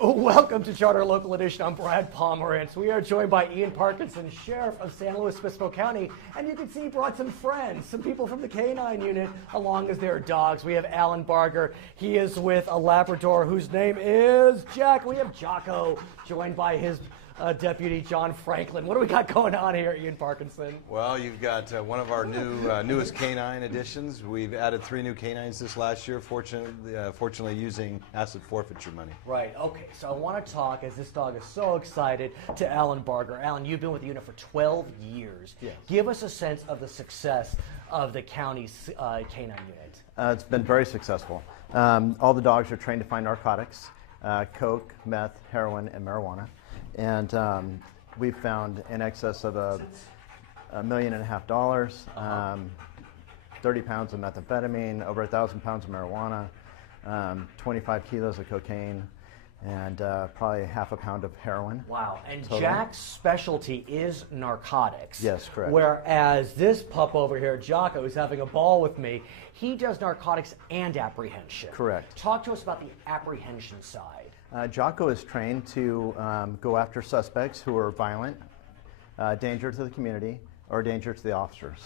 Welcome to Charter Local Edition. I'm Brad Pomerantz. We are joined by Ian Parkinson, Sheriff of San Luis Obispo County. And you can see he brought some friends, some people from the Canine Unit, along as their dogs. We have Alan Barger. He is with a Labrador whose name is Jack. We have Jocko, joined by his Deputy John Franklin. What do we got going on here, Ian Parkinson? Well, you've got one of our newest canine additions. We've added 3 new canines this last year, fortunately using asset forfeiture money. Right, okay. So I want to talk, as this dog is so excited, to Alan Barger. Alan, you've been with the unit for 12 years. Yes. Give us a sense of the success of the county's canine unit. It's been very successful. All the dogs are trained to find narcotics, coke, meth, heroin, and marijuana. And we've found in excess of $1.5 million, 30 pounds of methamphetamine, over 1,000 pounds of marijuana, 25 kilos of cocaine, and probably half a pound of heroin. Wow. And total. Jack's specialty is narcotics. Yes, correct. Whereas this pup over here, Jocko, who's having a ball with me, he does narcotics and apprehension. Correct. Talk to us about the apprehension side. Jocko is trained to go after suspects who are violent, danger to the community, or danger to the officers.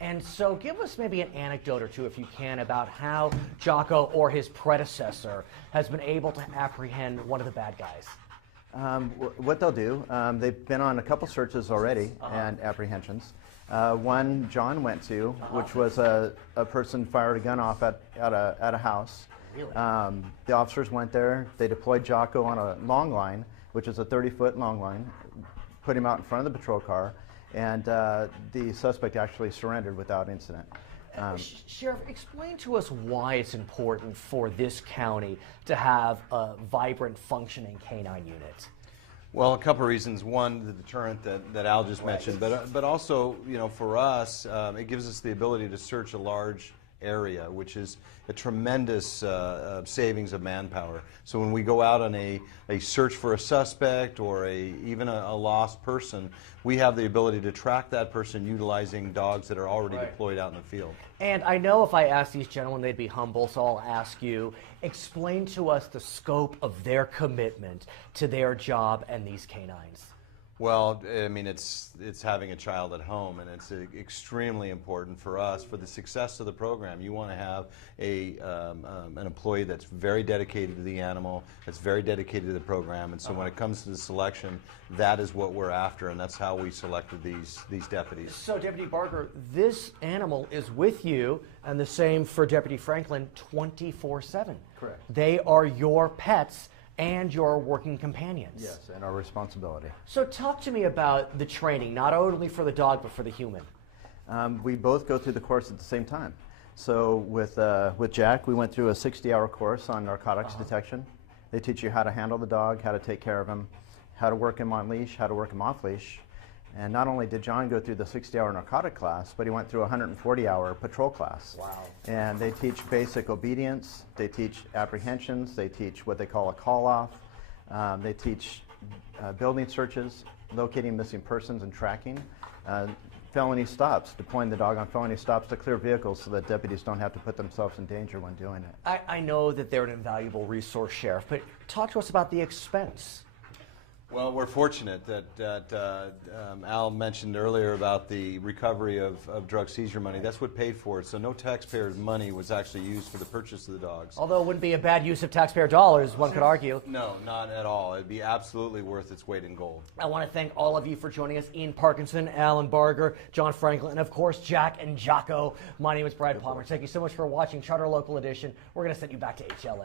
And so give us maybe an anecdote or two, if you can, about how Jocko or his predecessor has been able to apprehend one of the bad guys. What they'll do, they've been on a couple searches already and apprehensions. One John went to, which was a person fired a gun off at a house. Really? The officers went there. They deployed Jocko on a long line, which is a 30-foot long line, put him out in front of the patrol car, and the suspect actually surrendered without incident. Sheriff, explain to us why it's important for this county to have a vibrant, functioning canine unit. Well, a couple of reasons. One, the deterrent that Al just mentioned, but also, for us, it gives us the ability to search a large area, which is a tremendous savings of manpower. So when we go out on a search for a suspect or even a lost person, we have the ability to track that person utilizing dogs that are already deployed out in the field. And I know if I ask these gentlemen, they'd be humble, so I'll ask you, explain to us the scope of their commitment to their job and these canines. Well, I mean, it's having a child at home, and it's extremely important for us for the success of the program. You want to have an employee that's very dedicated to the animal, that's very dedicated to the program, and so when it comes to the selection, that is what we're after, and that's how we selected these deputies. So, Deputy Barger, this animal is with you, and the same for Deputy Franklin, 24/7. Correct. They are your pets and your working companions. Yes, and our responsibility. So talk to me about the training, not only for the dog, but for the human. We both go through the course at the same time. So with Jack, we went through a 60-hour course on narcotics detection. They teach you how to handle the dog, how to take care of him, how to work him on leash, how to work him off leash. And not only did John go through the 60-hour narcotic class, but he went through a 140-hour patrol class. Wow. And they teach basic obedience, they teach apprehensions, they teach what they call a call-off, they teach building searches, locating missing persons and tracking, felony stops, deploying the dog on felony stops to clear vehicles so that deputies don't have to put themselves in danger when doing it. I know that they're an invaluable resource, Sheriff, but talk to us about the expense. Well, we're fortunate that Al mentioned earlier about the recovery of drug seizure money. That's what paid for it. So no taxpayers' money was actually used for the purchase of the dogs. Although it wouldn't be a bad use of taxpayer dollars, one could argue. No, not at all. It'd be absolutely worth its weight in gold. I want to thank all of you for joining us. Ian Parkinson, Alan Barger, John Franklin, and of course, Jack and Jocko. My name is Brad Palmer. Thank you so much for watching Charter Local Edition. We're going to send you back to HLN.